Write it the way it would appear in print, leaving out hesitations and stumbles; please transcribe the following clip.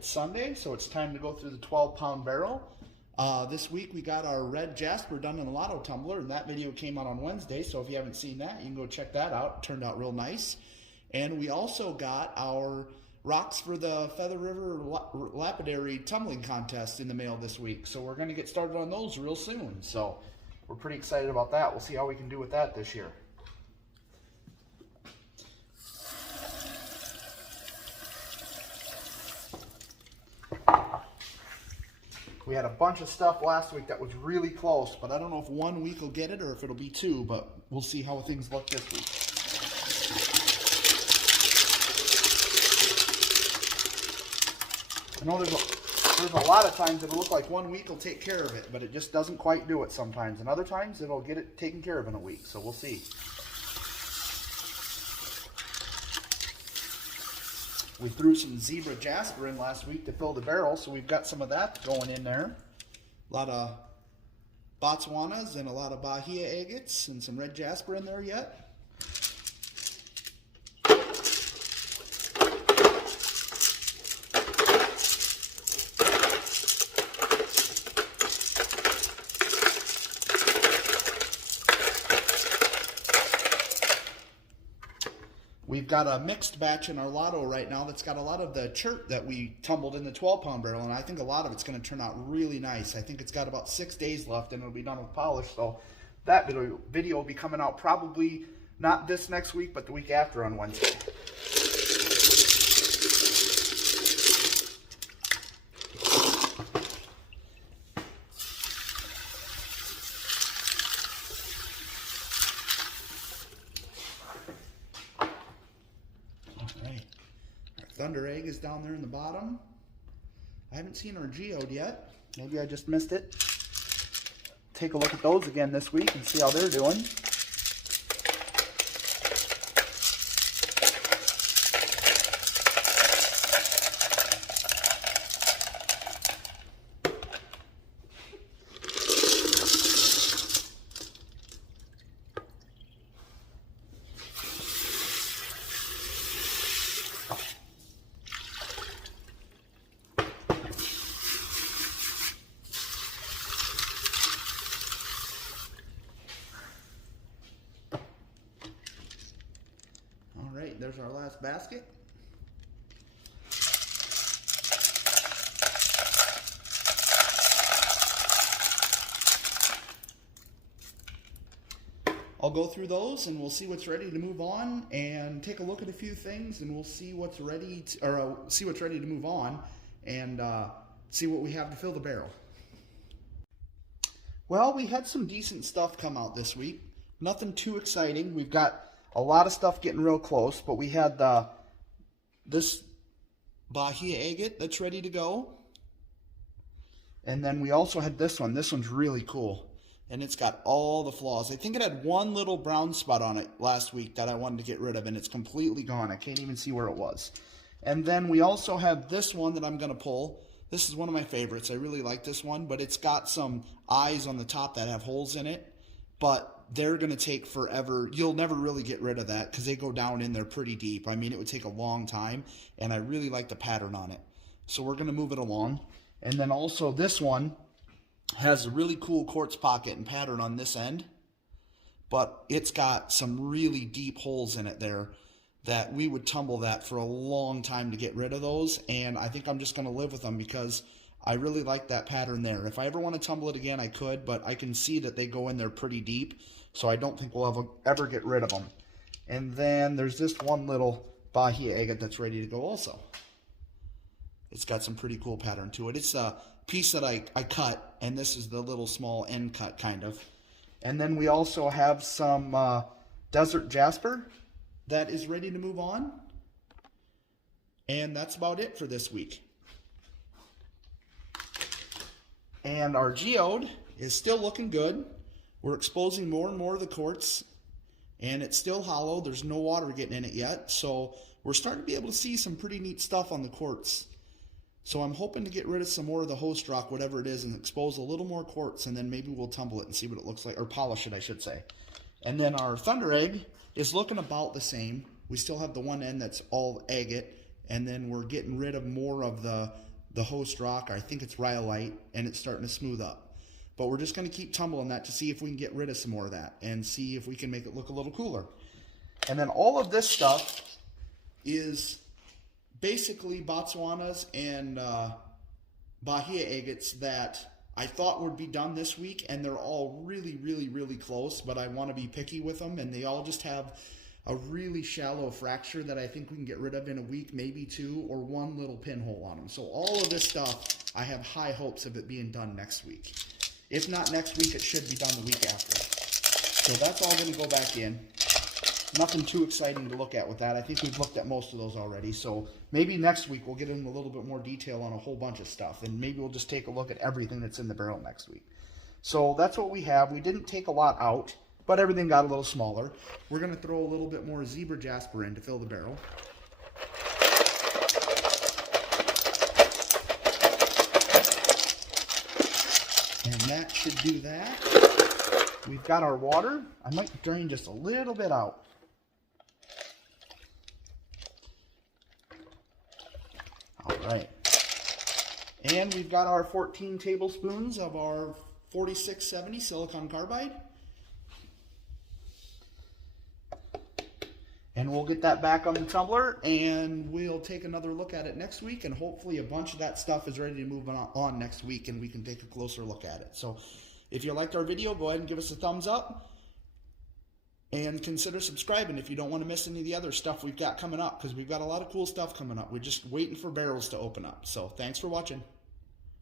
It's Sunday, so it's time to go through the 12-pound barrel. This week we got our red jasper done in a lotto tumbler, and that video came out on Wednesday, so if you haven't seen that, you can go check that out. It turned out real nice. And we also got our rocks for the Feather River Lapidary tumbling contest in the mail this week, so we're going to get started on those real soon. So we're pretty excited about that. We'll see how we can do with that this year. We had a bunch of stuff last week that was really close, but I don't know if 1 week will get it or if it'll be 2, but we'll see how things look this week. I know there's a lot of times it'll look like 1 week will take care of it, but it just doesn't quite do it sometimes. And other times it'll get it taken care of in a week, so we'll see. We threw some zebra jasper in last week to fill the barrel, so we've got some of that going in there. A lot of Botswanas and a lot of Bahia agates and some red jasper in there yet. We've got a mixed batch in our lotto right now that's got a lot of the chert that we tumbled in the 12-pound barrel, and I think a lot of it's going to turn out really nice. I think it's got about 6 days left and it'll be done with polish, so that video will be coming out probably not this next week, but the week after on Wednesday. Thunder egg is down there in the bottom. I haven't seen our geode yet. Maybe I just missed it. Take a look at those again this week and see how they're doing. There's our last basket. I'll go through those and we'll see what's ready to move on and take a look at a few things, and we'll see what's ready to, see what's ready to move on and see what we have to fill the barrel. Well, we had some decent stuff come out this week. Nothing too exciting. We've got a lot of stuff getting real close, but we had this Bahia agate that's ready to go. And then we also had this one. This one's really cool. And it's got all the flaws. I think it had one little brown spot on it last week that I wanted to get rid of, and it's completely gone. I can't even see where it was. And then we also have this one that I'm going to pull. This is one of my favorites. I really like this one, but it's got some eyes on the top that have holes in it. But they're going to take forever. You'll never really get rid of that because they go down in there pretty deep. I mean, it would take a long time, and I really like the pattern on it. So we're going to move it along. And then also this one has a really cool quartz pocket and pattern on this end, but it's got some really deep holes in it there that we would tumble that for a long time to get rid of those, and I think I'm just going to live with them because I really like that pattern there. If I ever want to tumble it again, I could, but I can see that they go in there pretty deep, so I don't think we'll ever get rid of them. And then there's this one little Bahia agate that's ready to go also. It's got some pretty cool pattern to it. It's a piece that I cut, and this is the little small end cut kind of. And then we also have some desert jasper that is ready to move on. And that's about it for this week. And our geode is still looking good. We're exposing more and more of the quartz, and it's still hollow. There's no water getting in it yet, so we're starting to be able to see some pretty neat stuff on the quartz. So I'm hoping to get rid of some more of the host rock, whatever it is, and expose a little more quartz, and then maybe we'll tumble it and see what it looks like, or polish it, I should say. And then our thunder egg is looking about the same. We still have the one end that's all agate, and then we're getting rid of more of the the host rock, or I think it's rhyolite, and it's starting to smooth up. But we're just going to keep tumbling that to see if we can get rid of some more of that and see if we can make it look a little cooler. And then all of this stuff is basically Botswanas and Bahia agates that I thought would be done this week, and they're all really, really, really close, but I want to be picky with them, and they all just have a really shallow fracture that I think we can get rid of in a week, maybe two, or one little pinhole on them. So all of this stuff, I have high hopes of it being done next week. If not next week, it should be done the week after. So that's all going to go back in. Nothing too exciting to look at with that. I think we've looked at most of those already. So maybe next week we'll get into a little bit more detail on a whole bunch of stuff. And maybe we'll just take a look at everything that's in the barrel next week. So that's what we have. We didn't take a lot out, but everything got a little smaller. We're going to throw a little bit more zebra jasper in to fill the barrel. And that should do that. We've got our water. I might drain just a little bit out. All right. And we've got our 14 tablespoons of our 4670 silicon carbide. And we'll get that back on the tumbler, and we'll take another look at it next week, and hopefully a bunch of that stuff is ready to move on next week, and we can take a closer look at it. So if you liked our video, go ahead and give us a thumbs up, and consider subscribing if you don't want to miss any of the other stuff we've got coming up, because we've got a lot of cool stuff coming up. We're just waiting for barrels to open up. So thanks for watching.